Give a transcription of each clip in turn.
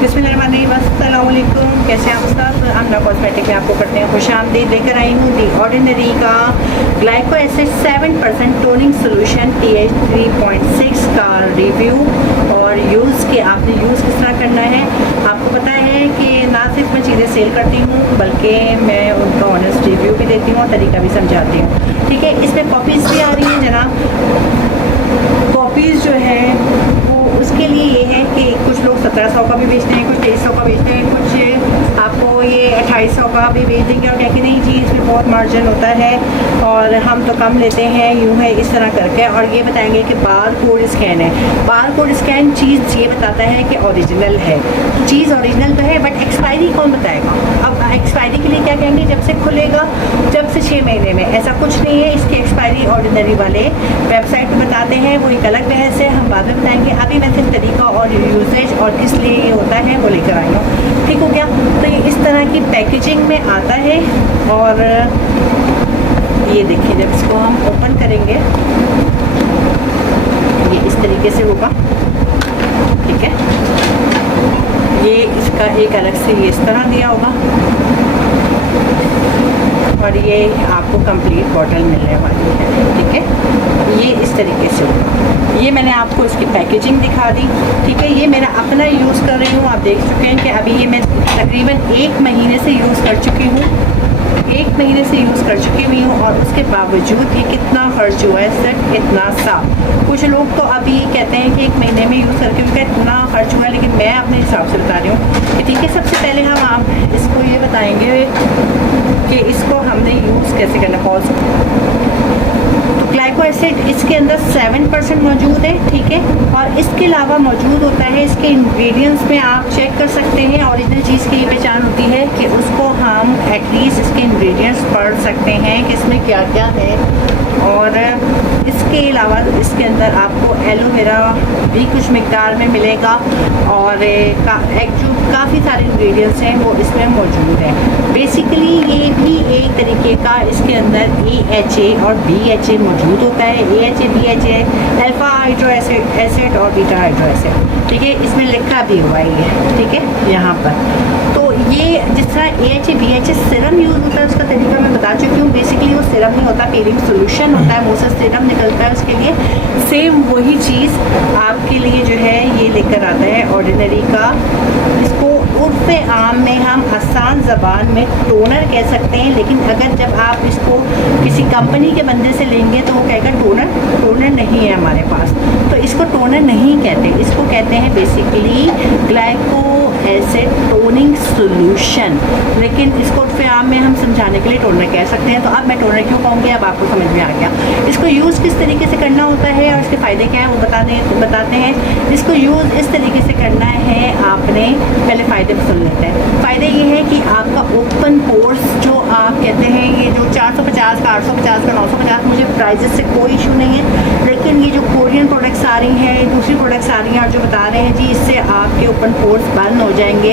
बिस्मिल्लाहिर्रहमानिर्रहीम, अस्सलाम वालेकुम। कैसे आप सब? अमना कॉस्मेटिक में आपको करते हैं खुशामदीद। लेकर आई हूँ दी ऑर्डिनरी का glyco acid 7% toning solution TH 3.6 का रिव्यू और यूज़ के आपने यूज़ किस तरह करना है। आपको पता है कि ना सिर्फ मैं चीज़ें सेल करती हूँ बल्कि मैं उनका ऑनेस्ट रिव्यू भी देती हूँ और तरीका भी समझाती हूँ। ठीक है, इसमें कॉपीज़ भी आ रही हैं जनाब। कॉपीज़ जो है वो उसके लिए ये है कि कुछ लोग 1700 का भी बेचते हैं, कुछ 2300 का बेचते हैं, कुछ आपको ये 2800 का भी बेच देंगे और कह के नहीं जी इसमें बहुत मार्जिन होता है और हम तो कम लेते हैं, यूँ है इस तरह करके। और ये बताएंगे कि बार कोड स्कैन है। बार कोड स्कैन चीज़ ये बताता है कि ओरिजिनल है। चीज़ ओरिजिनल तो है बट एक्सपायरी कौन बताएगा। अब एक्सपायरी के लिए क्या कहेंगे, जब से खुलेगा जब से 6 महीने में, ऐसा कुछ नहीं है। इसकी एक्सपायरी ऑर्डिनरी वाले वेबसाइट पर बताते हैं, वो एक अलग बहस है, हम बाद में बताएंगे। अभी मैं सिर्फ तरीका और यूसेज और किस लिए ये होता है वो लेकर आई हूँ। ठीक हो गया। तो ये इस तरह की पैकेजिंग में आता है और ये देखिए जब इसको हम ओपन करेंगे ये इस तरीके से होगा। ठीक है, ये इसका एक अलग से ये इस तरह दिया होगा और ये आपको कंप्लीट बॉटल मिलने वाली है। ठीक है, ये इस तरीके से होगा। ये मैंने आपको इसकी पैकेजिंग दिखा दी। ठीक है, ये मेरा अपना यूज़ कर रही हूँ। आप देख चुके हैं कि अभी ये मैं तकरीबन 1 महीने से यूज़ कर चुकी हूँ। 1 महीने से यूज़ कर चुकी हुई हूँ और उसके बावजूद ये कितना खर्च हुआ है, सिर्फ इतना सा। कुछ लोग तो अभी कहते हैं कि 1 महीने में यूज़ करके उनका इतना खर्च हुआ है, लेकिन मैं अपने हिसाब से बता रही हूँ। ठीक है, सबसे पहले हम आप इसको ये बताएंगे कि इसको हमने यूज़ कैसे करना। पॉज। तो ग्लाइको एसिड इसके अंदर 7% मौजूद है। ठीक है, और इसके अलावा मौजूद होता है इसके इंग्रेडिएंट्स में आप चेक कर सकते हैं। ओरिजिनल चीज़ की पहचान होती है कि उसको हम एटलीस्ट इसके इंग्रेडिएंट्स पढ़ सकते हैं कि इसमें क्या क्या है। और इसके अलावा इसके अंदर आपको एलोवेरा भी कुछ मिकदार में मिलेगा और जो काफ़ी सारे इंग्रेडिएंट्स हैं वो इसमें मौजूद हैं। बेसिकली ये भी एक तरीके का इसके अंदर AHA और BHA मौजूद होता है। AHA BHA alpha hydro acid और बीटा हाइड्रो एसिड। ठीक है, इसमें लिखा भी हुआ है। ठीक है, यहाँ पर तो ये जिस तरह AHA BHA सिरम यूज़ होता है उसका तरीका मैं बता चुकी हूँ। बेसिकली वो सिरम नहीं होता, पीलिंग सोल्यूशन होता है, मुँह से सिरम निकलता है उसके लिए। सेम वही चीज़ आपके लिए जो है ये लेकर आता है ऑर्डिनरी का। इसको उर्फ़ आम में हम आसान ज़बान में टोनर कह सकते हैं, लेकिन अगर जब आप इसको किसी कंपनी के बंदे से लेंगे तो वो कहेगा टोनर नहीं है हमारे पास। तो इसको टोनर नहीं कहते, इसको कहते हैं basically glyco acid toning solution. लेकिन इसको उर्फ़ आम में हम समझाने के लिए टोनर कह सकते हैं। तो अब मैं टोनर क्यों कहूँगी, अब आपको समझ में आ गया। इसको यूज़ किस तरीके से करना होता है और इसके फ़ायदे क्या है वो बताते हैं। इसको यूज़ इस तरीके से करना है, आपने पहले फ़ायदे सुन लेते हैं। फ़ायदे ये है कि आपका ओपन पोर्स जो आप कहते हैं, ये जो 450 का 850 का 950, मुझे प्राइजेस से कोई इशू नहीं है, लेकिन ये जो कोरियन प्रोडक्ट्स आ रही हैं, दूसरी प्रोडक्ट्स आ रही हैं और जो बता रहे हैं जी इससे आपके ओपन पोर्स बंद हो जाएंगे,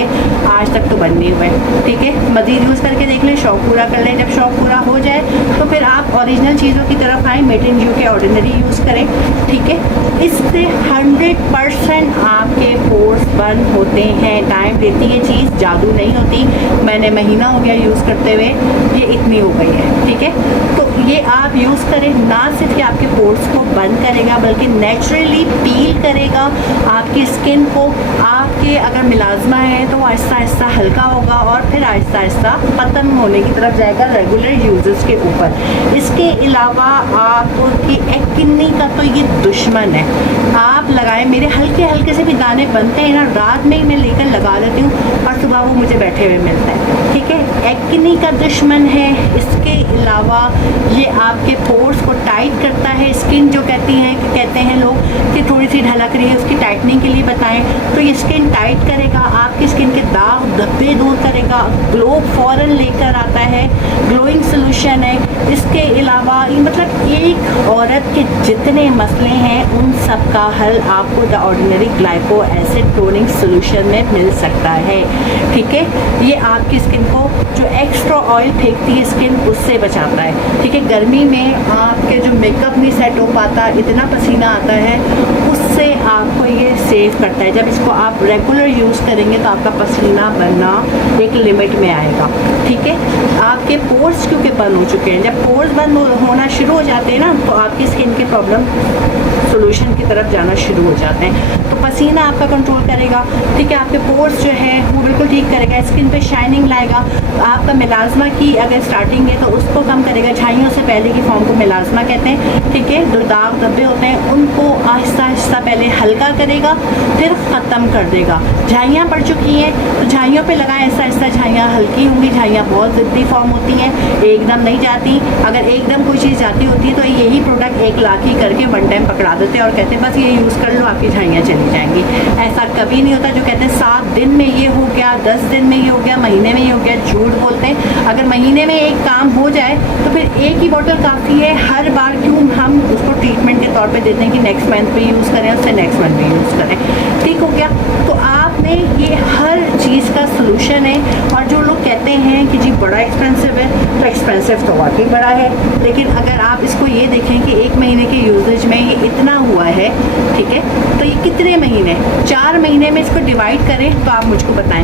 आज तक तो बंद नहीं हुए। ठीक है, मज़ीद यूज़ करके देख लें, शौक पूरा कर लें। जब शौक पूरा हो जाए तो फिर आप ओरिजिनल चीज़ों की तरफ आएँ, made in UK ordinary use करें। ठीक है, इससे 100% आपके पोर्स बंद होते हैं। टाइम लेती है चीज़, जादू नहीं होती। मैंने महीना हो गया यूज़ करते हुए, ये इतनी हो गई है। ठीक है, तो ये आप यूज़ करें, ना सिर्फ कि आपके पोर्स को बंद करेगा बल्कि नेचुरली पील करेगा आपकी स्किन को। आपके अगर मिलाजमा है तो आहिस्ता आहिस्ता हल्का होगा और फिर आहिस्ता आहिस्ता ख़त्म होने की तरफ जाएगा रेगुलर यूजेस के ऊपर। इसके अलावा आपकी एक्ने का तो ये दुश्मन है। आप लगाएं, मेरे हल्के हल्के से भी दाने बनते हैं ना, रात में ही मैं लेकर लगा देती हूँ और सुबह वो मुझे बैठे हुए मिलता है। ठीक है, एक्ने का दुश्मन है। इसके अलावा ये आपके पोर्स को टाइट करता है। स्किन जो कहते हैं लोग कि थोड़ी सी ढलक रही है, उसकी टाइटनिंग के लिए बताएं तो ये स्किन टाइट करेगा, आपकी स्किन के दाग धब्बे दूर करेगा, ग्लो फौरन लेकर आता है, ग्लोइंग सोल्यूशन है। इसके अलावा मतलब एक औरत के जितने मसले हैं उन सब का हल आपको the ordinary glyco acid toning solution में मिल सकता है। ठीक है, ये आपकी स्किन को जो एक्स्ट्रा ऑयल फेंकती है स्किन उससे बचाता है। ठीक है, गर्मी में आपके जो मेकअप नहीं सेट हो पाता, इतना पसीना आता है, उससे उससे आपको ये सेव करता है। जब इसको आप रेगुलर यूज़ करेंगे तो आपका पसीना बनना एक लिमिट में आएगा, ठीक है। आपके पोर्स क्योंकि बंद हो चुके हैं, जब पोर्स बंद होना शुरू हो जाते हैं ना तो आपकी स्किन के प्रॉब्लम सोल्यूशन की तरफ जाना शुरू हो जाते हैं। तो पसीना आपका कंट्रोल करेगा, ठीक है, आपके पोर्स जो है वो बिल्कुल ठीक करेगा, स्किन पे शाइनिंग लाएगा। आपका मिलाजमा की अगर स्टार्टिंग है तो उसको कम करेगा, झाइयों से पहले की फॉर्म को मिलाजमा कहते हैं, ठीक है। जो दाग धब्बे होते हैं उनको आहिस्ता आहिस्ता पहले हल्का करेगा, फिर ख़त्म कर देगा। झाइयाँ पड़ चुकी हैं तो झाइयों पे लगाएं, आहिस्ता आहिस्ता झाइयाँ हल्की होंगी। झाइयाँ बहुत ज़िद्दी फॉर्म होती हैं, एकदम नहीं जाती। अगर एकदम कोई चीज़ जाती होती है तो यही प्रोडक्ट एक लाख ही करके वन टाइम पकड़ा देते हैं और कहते हैं बस ये यूज़ कर लो आपकी झाइयाँ चली जाएंगी। ऐसा कभी नहीं होता। जो कहते हैं 7 दिन में ये हो गया, 10 दिन में ये हो गया, महीने में ये हो गया, झूठ बोलते हैं। अगर महीने में एक काम हो जाए तो फिर एक ही बोतल काफ़ी है। हर बार क्यों हम उसको ट्रीटमेंट के तौर पे देते हैं कि नेक्स्ट मंथ पे यूज़ करें, उससे नेक्स्ट मंथ में यूज़ करें, ठीक हो गया। तो आपने ये हर चीज़ का सोल्यूशन है। और जो लोग कहते हैं कि जी बड़ा एक्सपेंसिव है, तो एक्सपेंसिव तो वाकई बड़ा है, लेकिन अगर आप इसको ये देखें कि 1 महीने के यूजेज में ये इतना हुआ है, ठीक है, तो ये कितने महीने, 4 महीने में इसको डिवाइड करें तो आप मुझको बताएं।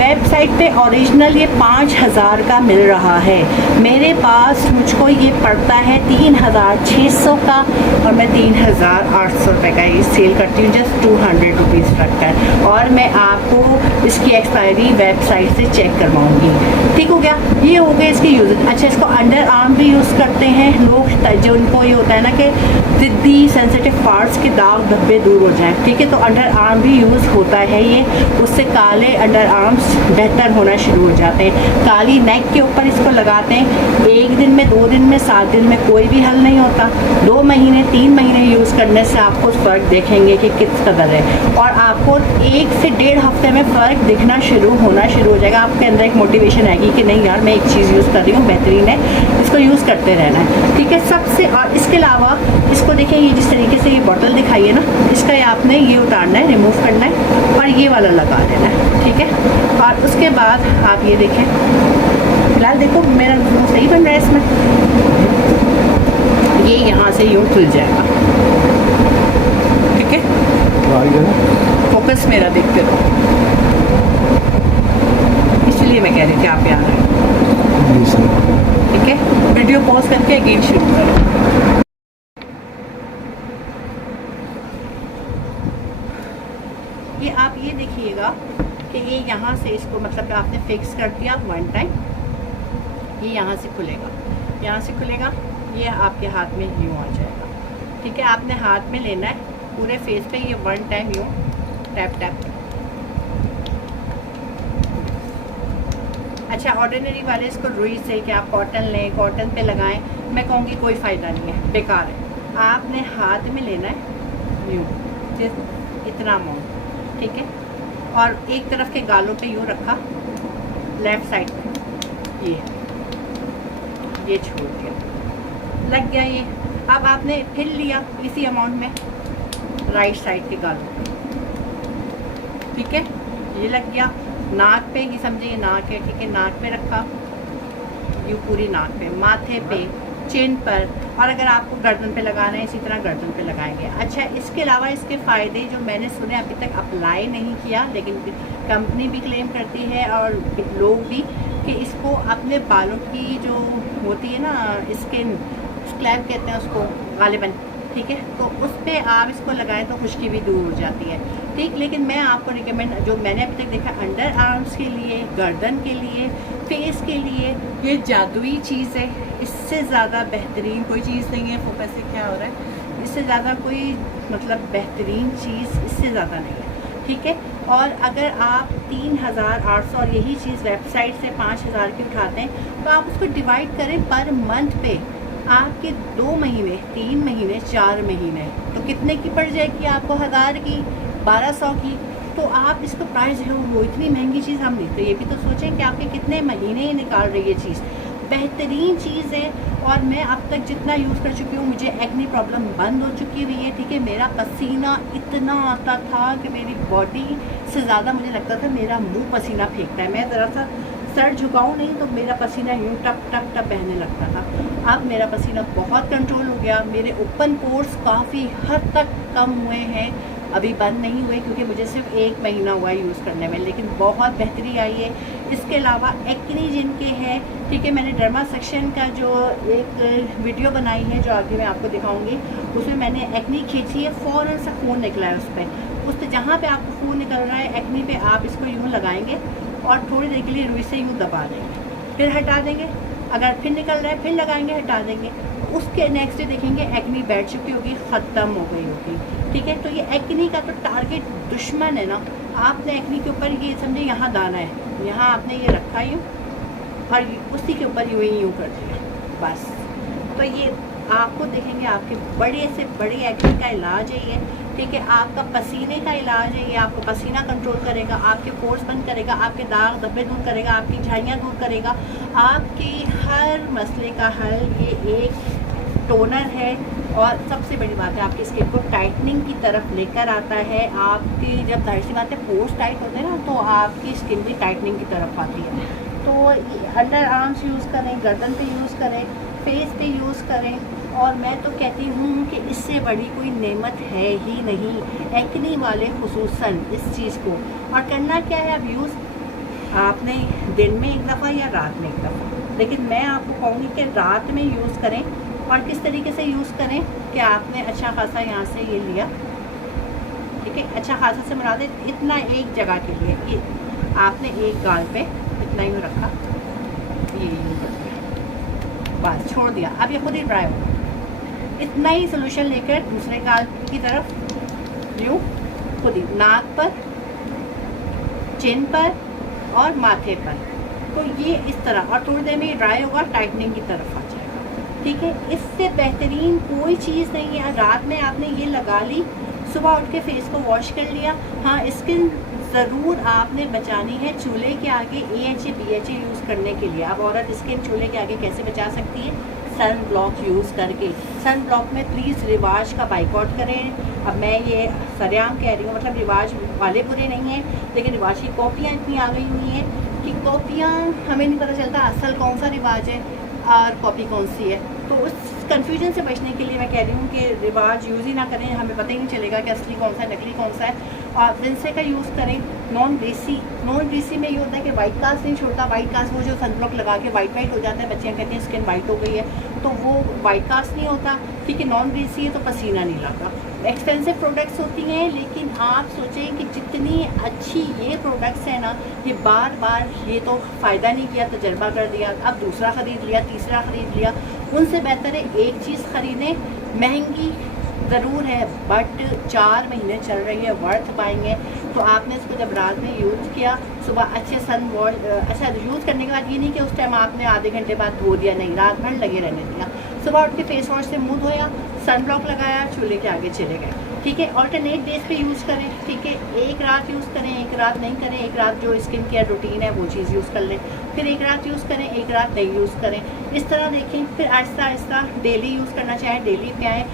वेबसाइट पे ओरिजिनल ये 5000 का मिल रहा है, मेरे पास मुझको ये पड़ता है 3600 का, और मैं 3800 रुपये का ये सेल करती हूँ, जस्ट 200 रुपीज़ रखकर। और मैं आपको इसकी एक्सपायरी वेबसाइट से चेक करवाऊँगी, ठीक हो गया। ये हो गए इसके यूज़। अच्छा, इसको अंडर आर्म भी यूज़ करते हैं लोग, जो उनको ये होता है ना कि ज़िद्दी सेंसिटिव पार्ट्स के दाग धब्बे दूर हो जाएं, ठीक है, तो अंडर आर्म भी यूज़ होता है ये। उससे काले अंडर आर्म्स बेहतर होना शुरू हो जाते हैं। काली नेक के ऊपर इसको लगाते हैं, 1 दिन में, 2 दिन में, 7 दिन में कोई भी हल नहीं होता। 2 महीने 3 महीने यूज़ करने से आपको फ़र्क देखेंगे कि किस कदर है, और आपको 1 से 1.5 हफ्ते में फ़र्क दिखना होना शुरू हो जाएगा। आपके अंदर एक मोटिवेशन आएगी कि नहीं यार मैं एक चीज़ यूज़ कर रही हूँ, बेहतरीन है, इसको यूज़ करते रहना है, ठीक है। सबसे और इसके अलावा इसको देखें, ये जिस तरीके से ये बॉटल दिखाई है ना, इसका ये आपने ये उतारना है, रिमूव करना है और ये वाला लगा देना है, ठीक है। और उसके बाद आप ये देखें, फिलहाल देखो मेरा मुँह सही बन रहा है इसमें, ये यहाँ से यूँ खुल जाएगा, ठीक है। फोकस मेरा देखते रहो, इसलिए मैं कह रही थी आप यहाँ आए, ठीक है। वीडियो पॉज करके अगेन शुरू करो। ये आप ये देखिएगा कि ये यहाँ से इसको मतलब कि आपने फिक्स कर दिया 1 टाइम, ये यहाँ से खुलेगा, यहाँ से खुलेगा, ये आपके हाथ में यूँ आ जाएगा, ठीक है। आपने हाथ में लेना है पूरे फेस पे, ये 1 टाइम यूँ टैप टैप। अच्छा, ऑर्डिनरी वाले इसको रुई से कि आप कॉटन लें, कॉटन पे लगाएं, मैं कहूँगी कोई फ़ायदा नहीं है, बेकार है। आपने हाथ में लेना है यूँ, इतना अमाउंट, ठीक है, और एक तरफ के गालों पे यूँ रखा, लेफ़्ट साइड पे ये छोड़ दिया, लग गया ये। अब आपने फिर लिया इसी अमाउंट में राइट साइड के गालों पे, ठीक है, ये लग गया। नाक पे, ये समझिए नाक है, ठीक है, नाक पे रखा, यूँ पूरी नाक पे, माथे पे, चिन पर, और अगर आपको गर्दन पे लगाना है इसी तरह गर्दन पे लगाएंगे। अच्छा, इसके अलावा इसके फ़ायदे जो मैंने सुने, अभी तक अप्लाई नहीं किया, लेकिन कंपनी भी क्लेम करती है और लोग भी, कि इसको अपने बालों की जो होती है ना स्किन स्क्रैब कहते हैं उसको गालिबन, ठीक है, तो उस पर आप इसको लगाएं तो खुश्की भी दूर हो जाती है, ठीक। लेकिन मैं आपको रिकमेंड, जो मैंने अभी तक देखा, अंडर आर्म्स के लिए, गर्दन के लिए, फेस के लिए, ये जादुई चीज़ है। इससे ज़्यादा बेहतरीन कोई चीज़ नहीं है। फोकस से क्या हो रहा है, इससे ज़्यादा कोई मतलब बेहतरीन चीज़ इससे ज़्यादा नहीं है, ठीक है। और अगर आप 3800 और यही चीज़ वेबसाइट से 5000 की उठाते हैं तो आप उसको डिवाइड करें पर मंथ पे, आपके 2 महीने, 3 महीने, 4 महीने, तो कितने की पड़ जाएगी आपको? 1000 की, 1200 की। तो आप इसको प्राइस है वो इतनी महंगी चीज़ हम नहीं, तो ये भी तो सोचें कि आपके कितने महीने ही निकाल रही है चीज़। बेहतरीन चीज़ है। और मैं अब तक जितना यूज़ कर चुकी हूँ मुझे एक्ने प्रॉब्लम बंद हो चुकी हुई है, ठीक है। मेरा पसीना इतना आता था कि मेरी बॉडी से ज़्यादा मुझे लगता था मेरा मुंह पसीना फेंकता है। मैं ज़रा सा सर झुकाऊँ नहीं तो मेरा पसीना यूँ टप टप टप बहने लगता था। अब मेरा पसीना बहुत कंट्रोल हो गया। मेरे ओपन पोर्स काफ़ी हद तक कम हुए हैं, अभी बंद नहीं हुए क्योंकि मुझे सिर्फ 1 महीना हुआ है यूज़ करने में, लेकिन बहुत बेहतरी आई है। इसके अलावा एक्ने जिनके हैं, ठीक है, मैंने डर्मा सेक्शन का जो एक वीडियो बनाई है जो आगे मैं आपको दिखाऊंगी, उसमें मैंने एक्ने खींची है, फ़ौरन से खून निकला है उस पर जहाँ पे आपको खून निकल रहा है एक्ने पे आप इसको यूँ लगाएंगे और थोड़ी देर के लिए रुई से यूँ दबा देंगे, फिर हटा देंगे। अगर फिर निकल रहा है फिर लगाएंगे, हटा देंगे। उसके नेक्स्ट डे देखेंगे एक्ने बैठ चुकी होगी, ख़त्म हो गई होगी, ठीक है। तो ये एक्ने का तो टारगेट दुश्मन है ना। आपने एक्ने के ऊपर ये समझे यहाँ दाना है, यहाँ आपने ये रखा यूँ और उसी के ऊपर यूँ कर दिया बस। तो ये आपको देखेंगे आपके बड़े से बड़े एक्ने का इलाज है ये, ठीक है। आपका पसीने का इलाज है ये, आपको पसीना कंट्रोल करेगा, आपके पोर्स बंद करेगा, आपके दाग धब्बे दूर करेगा, आपकी झाइयाँ दूर करेगा, आपकी हर मसले का हल ये एक टोनर है। और सबसे बड़ी बात है आपकी स्किन को टाइटनिंग की तरफ लेकर आता है। आपकी जब जाहिर सी बात है पोर्स टाइट होते हैं ना तो आपकी स्किन भी टाइटनिंग की तरफ आती है। तो अंडर आर्म्स यूज़ करें, गर्दन पे यूज़ करें, फेस पे यूज़ करें। और मैं तो कहती हूँ कि इससे बड़ी कोई नेमत है ही नहीं एक्ने वाले खुसूसन इस चीज़ को। और करना क्या है, अब यूज़ आपने दिन में एक दफ़ा या रात में एक दफ़ा, लेकिन मैं आपको कहूँगी कि रात में यूज़ करें। और किस तरीके से यूज़ करें कि आपने अच्छा खासा यहाँ से ये लिया, ठीक है, अच्छा खासा से बना दे इतना एक जगह के लिए, ये आपने एक गाल पे इतना ही रखा, ये बस छोड़ दिया। अब ये खुद ही ड्राई होगा। इतना ही सोल्यूशन लेकर दूसरे गाल की तरफ यूँ खुद ही नाक पर, चिन पर और माथे पर, तो ये इस तरह। और थोड़ी देर में ये ड्राई होगा, टाइटनिंग की तरफ आ जाएगा, ठीक है। इससे बेहतरीन कोई चीज़ नहीं है। रात में आपने ये लगा ली, सुबह उठ के फेस को वॉश कर लिया। हाँ, स्किन ज़रूर आपने बचानी है चूल्हे के आगे AHA BHA यूज़ करने के लिए। अब औरत स्किन चूल्हे के आगे कैसे बचा सकती है? सन ब्लॉक यूज़ करके। सन ब्लॉक में प्लीज़ रिवाज का बाइकआउट करें। अब मैं ये सरेआम कह रही हूँ, मतलब रिवाज वाले बुरे नहीं हैं, लेकिन रिवाज की कॉपियाँ इतनी आ गई हुई हैं कि कॉपियाँ हमें नहीं पता चलता असल कौन सा रिवाज है और कॉपी कौन सी है। तो उस कन्फ्यूजन से बचने के लिए मैं कह रही हूँ कि रिवाज यूज़ ही ना करें, हमें पता ही नहीं चलेगा कि असली कौन सा है नकली कौन सा है। और रिंसे का यूज़ करें। नॉन ग्रीसी में ये होता है कि वाइट कास्ट नहीं छोड़ता। वाइट कास्ट वो जो सनब्लॉक लगा के वाइट हो जाता है, बच्चियाँ कहती हैं स्किन वाइट हो गई है, तो वो वाइट कास्ट नहीं होता, ठीक है। नॉन ग्रीसी है तो पसीना नहीं लगता। एक्सपेंसिव प्रोडक्ट्स होती हैं, लेकिन आप सोचें कि जितनी अच्छी ये प्रोडक्ट्स हैं ना, ये बार बार ये तो फ़ायदा नहीं किया, तजर्बा कर दिया, अब दूसरा ख़रीद लिया, तीसरा ख़रीद लिया। उनसे बेहतर है एक चीज़ ख़रीदें, महंगी ज़रूर है बट 4 महीने चल रही है, वर्थ पाएंगे। तो आपने इसको जब रात में यूज़ किया, सुबह अच्छे सन वॉश, अच्छा यूज़ करने के बाद ये नहीं कि उस टाइम आपने आधे घंटे बाद धो दिया, नहीं, रात भर लगे रहने दिया। सुबह उठ के फेस वॉश से मुँह धोया, सन ब्लॉक लगाया, चूल्हे के आगे चले गए, ठीक है। ऑल्टरनेट डेज पे यूज़ करें, ठीक है। एक रात यूज़ करें, एक रात नहीं करें। एक रात जो स्किन केयर रूटीन है वो चीज़ यूज़ कर लें, फिर एक रात यूज़ करें, एक रात नहीं यूज़ करें। इस तरह देखें, फिर आहिस्ता आहिस्ता डेली यूज़ करना चाहें डेली पे आएँ।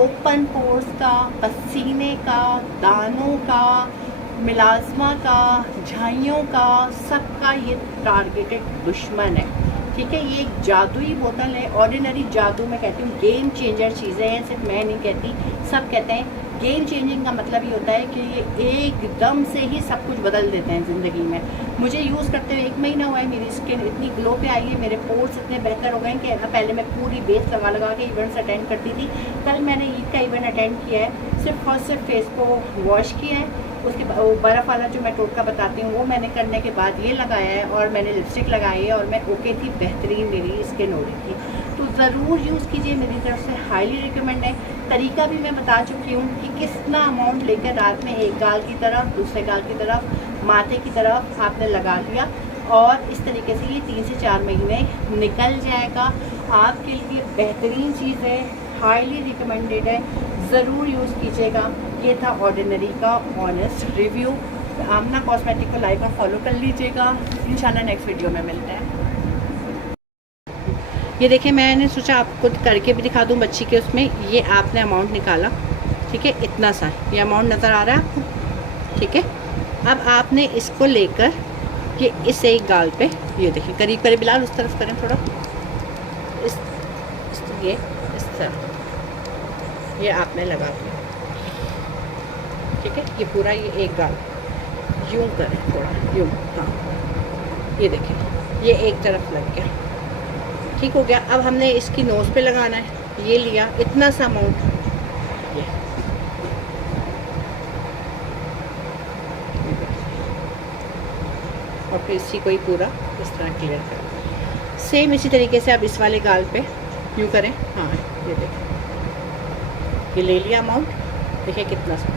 ओपन पोर्स का, पसीने का, दानों का, मिलाज़मा का, झाइयों का, सबका ये टारगेटेड दुश्मन है, ठीक है। ये एक जादुई बोतल है, ऑर्डिनरी जादू मैं कहती हूँ, गेम चेंजर चीज़ें हैं, सिर्फ मैं नहीं कहती, सब कहते हैं। गेम चेंजिंग का मतलब ये होता है कि ये एकदम से ही सब कुछ बदल देते हैं ज़िंदगी में। मुझे यूज़ करते हुए 1 महीना हुआ है, मेरी स्किन इतनी ग्लो पे आई है, मेरे पोर्स इतने बेहतर हो गए हैं कि पहले मैं पूरी बेस लगा के इवेंट्स अटेंड करती थी। कल मैंने ईद का इवेंट अटेंड किया है, सिर्फ और सिर्फ फेस को वॉश किया है, उसके बाद वो बर्फ़ वाला जो मैं टोटका बताती हूँ वो मैंने करने के बाद ये लगाया है और मैंने लिपस्टिक लगाई है और मैं ओके थी, बेहतरीन मेरी स्किन हो रही थी। तो ज़रूर यूज़ कीजिए, मेरी तरफ से हाईली रिकमेंड है। तरीका भी मैं बता चुकी हूँ कि कितना अमाउंट लेकर रात में एक गाल की तरफ, दूसरे गाल की तरफ, माथे की तरफ आपने लगा लिया और इस तरीके से ये 3 से 4 महीने निकल जाएगा। आपके लिए बेहतरीन चीज़ है, हाईली रिकमेंडेड है, ज़रूर यूज़ कीजिएगा। ये था ऑर्डिनरी का ऑनेस्ट रिव्यू। आमना कॉस्मेटिक को लाइक और फॉलो कर लीजिएगा। इंशाल्लाह नेक्स्ट वीडियो में मिलते हैं। ये देखिए, मैंने सोचा आपको करके भी दिखा दूँ बच्ची के उसमें। ये आपने अमाउंट निकाला, ठीक है, इतना सा ये अमाउंट नज़र आ रहा है आपको, ठीक है। अब आपने इसको लेकर ये इस एक गाल पे, ये देखिए करीब करीब बिलाल उस तरफ करें थोड़ा, ये इस तरह ये आपने लगा दिया, ठीक है। ये पूरा ये एक गाल यूं करें थोड़ा, यूं, हाँ ये देखिए ये एक तरफ लग गया, ठीक हो गया। अब हमने इसकी नोज़ पे लगाना है, ये लिया इतना सा अमाउंट, ये और फिर इसी को ही पूरा इस तरह क्लियर कर। सेम इसी तरीके से अब इस वाले गाल पे यूँ करें, हाँ ये देखिए ये ले लिया अमाउंट, देखिए कितना सा।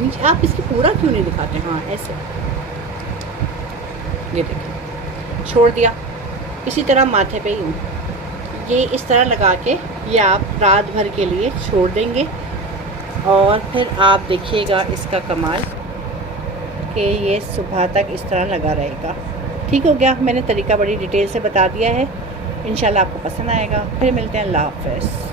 नीचे आप इसकी पूरा क्यों नहीं दिखाते, हाँ ऐसे, ये देखिए छोड़ दिया। इसी तरह माथे पे यूँ ये इस तरह लगा के ये आप रात भर के लिए छोड़ देंगे और फिर आप देखिएगा इसका कमाल कि ये सुबह तक इस तरह लगा रहेगा। ठीक हो गया, मैंने तरीका बड़ी डिटेल से बता दिया है। इंशाल्लाह आपको पसंद आएगा। फिर मिलते हैं, अल्लाह हाफ़िज़।